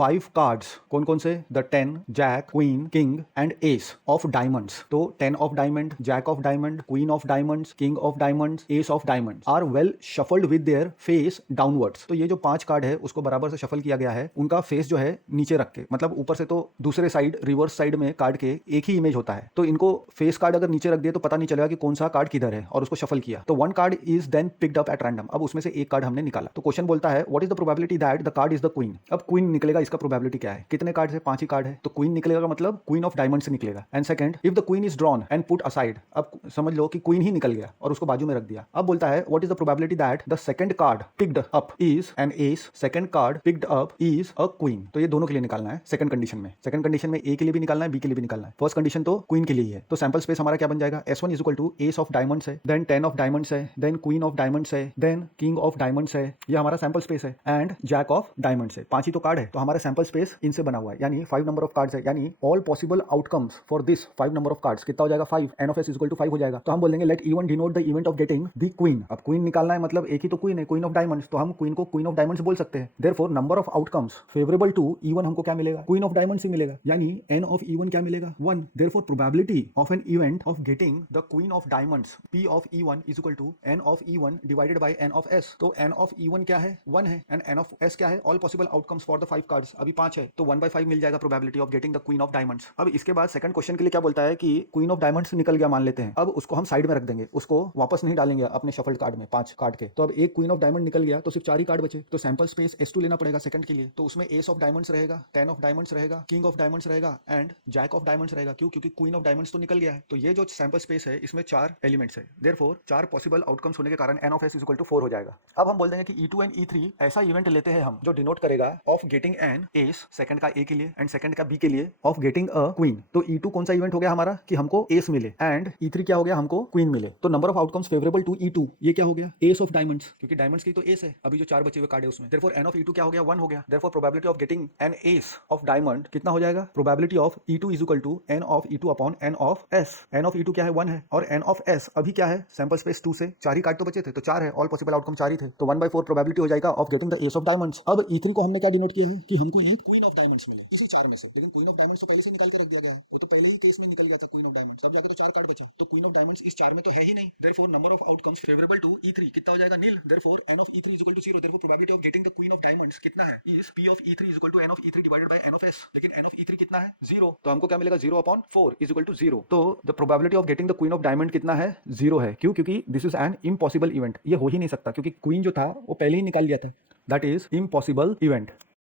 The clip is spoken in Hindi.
5 कार्ड्स, कौन कौन से? The 10, jack, queen, king and ace of diamonds. तो 10 of diamond, jack of diamond, queen of diamonds, king of diamonds, ace of diamonds are well shuffled with their face downwards. तो ये जो 5 कार्ड है उसको बराबर से शफल किया गया है, उनका फेस जो है नीचे रख के, मतलब ऊपर से तो दूसरे साइड रिवर्स साइड में कार्ड के एक ही इमेज होता है, तो इनको फेस कार्ड अगर नीचे रख दिए तो पता नहीं चलेगा कि कौन सा कार्ड किधर है, और उसको शफल किया तो 1 card is then picked up at random. अब उसमें से एक कार्ड हमने निकाला, तो क्वेश्चन बोलता है what is the probability that the card is the queen. अब क्वीन निकलेगा, इसका प्रोबेबिलिटी क्या है? कितने कार्ड है? 5 ही कार्ड है, तो क्वीन निकलेगा, मतलब क्वीन ऑफ डायमंड से निकलेगा। And second, if the queen is drawn and put aside. अब समझ लो कि क्वीन ही निकल गया और उसको बाजू में रख दिया। अब बोलता है what is the probability that the second card picked up is an S, second card picked up is a queen. तो ये दोनों के लिए निकालना है सेकंड कंडीशन में। सेकंड कंडीशन में ए के लिए भी निकालना है, बी के लिए भी निकालना है। फर्स्ट कंडीशन तो क्वीन के लिए ही है, तो सैंपल स्पेस हमारा क्या बन जाएगा? S1 is equal to ace of diamonds है, देन 10 ऑफ डायमंड्स है, देन क्वीन ऑफ डायमंड्स है, देन किंग ऑफ डायमंड्स है, ये हमारा सैंपल स्पेस है, एंड जैक ऑफ डायमंड्स है। 5 ही तो कार्ड है, तो हमारा सैंपल स्पेस इनसे बना हुआ है, यानी 5 नंबर ऑफ कार्ड्स है, यानी all possible outcomes for this 5 number of cards कितना हो जाएगा? 5। N of S is equal to 5 हो जाएगा। तो हम बोलेंगे let E1 denote the event of getting the queen. अब क्वीन निकालना है, मतलब एक ही तो क्वीन है, क्वीन ऑफ डायमंड्स, तो हम क्वीन को क्वीन ऑफ डायमंड्स बोल सकते हैं। Therefore number of outcomes favourable to E1 हमको क्या मिलेगा? क्वीन ऑफ डायमंड्स ही मिलेगा, यानी N ऑफ E1 क्या मिलेगा? 1। Therefore probability of an event of getting the queen of diamonds P of E1 is equal to N of E1 divided by N of S। तो N ऑफ E1 क्या है? 1 है, एंड N ऑफ S क्या है? All possible outcomes for the 5 cards, अभी 5 है, तो 1/5 मिल जाएगा probability of getting the queen of diamonds. अब इसके बाद सेकंड क्वेश्चन के लिए क्या बोलता है कि क्वीन ऑफ डायमंड्स निकल गया मान लेते हैं, अब उसको हम साइड में रख देंगे, उसको वापस नहीं डालेंगे अपने शफल्ड कार्ड में 5 कार्ड के। तो अब एक क्वीन ऑफ डायमंड निकल गया तो सिर्फ 4 ही कार्ड बचे, तो सैंपल स्पेस S2 लेना पड़ेगा सेकंड के लिए। तो उसमें एस ऑफ डायमंड्स रहेगा, 10 ऑफ डायमंड्स रहेगा, किंग ऑफ डायमंड्स रहेगा, एंड जैक ऑफ डायमंड्स रहेगा। क्यों? क्योंकि क्वीन ऑफ डायमंड्स तो निकल गया है। तो ये जो सैंपल स्पेस है इसमें 4 एलिमेंट्स है, देयरफॉर 4 पॉसिबल आउटकम्स होने के कारण N of S is equal to 4 हो जाएगा। अब हम बोल देंगे कि E2 एंड E3 ऐसा इवेंट लेते हैं हम जो डिनोट करेगा of getting an S, second का A के लिए एंड सेकंड का B के लिए, ऑफ गेटिंग अ क्वीन। तो E2 कौन सा इवेंट हो गया हमारा कि हमको एस मिले, एंड E3 क्या हो गया? हमको क्वीन मिले। तो number of outcomes favourable to E2 ये क्या हो गया? एस ऑफ डायमंड्स, क्योंकि डायमंड्स की तो एस है, अभी जो 4 बचे हुए कार्ड है उसमें। देयरफॉर N ऑफ E2 क्या हो गया? 1 हो गया। Therefore probability of getting an ace of diamond कितना हो जाएगा? Probability of E2 is equal to N of E2 upon N of S। N of E2 क्या है? 1 है, और N ऑफ S अभी क्या है? सैंपल स्पेस 2 से 4 ही कार्ड तो बचे थे, तो 4 है, ऑल पॉसिबल आउटकम 4 ही थे, तो 1/4 प्रोबेबिलिटी हो जाएगा of getting the S of diamonds. अब E3 को हमने क्या डिनोट किया है कि हमको एक क्वीन ऑफ डायमंड्स मिले इसी 4 में से, लेकिन क्वीन ऑफ डायमंड्स तो पहले से निकाल के रख दिया गया है, वो तो पहले ही केस में निकल गया था क्वीन ऑफ डायमंड्स। अब जाकर तो 4 कार्ड बचा, तो क्वीन ऑफ डायमंड्स इस 4 में तो है ही नहीं। Therefore number of outcomes favourable to E3 कितना हो जाएगा? Nil. Therefore N of E3 is equal to 0। Therefore probability of getting the queen of diamonds कितना है? Is P of E3 is equal to N of E3 divided by N of S, लेकिन N ऑफ E3 कितना है? 0, तो हमको क्या मिलेगा? 0 अपॉन 4 इज इक्वल टू 0। तो the probability of getting the queen of diamond कितना है? 0 है। क्यों? क्योंकि this is an impossible event, ये हो ही नहीं सकता, क्योंकि क्वीन जो था वो पहले ही निकाल लिया था, दैट इज इम्पॉसिबल इवेंट।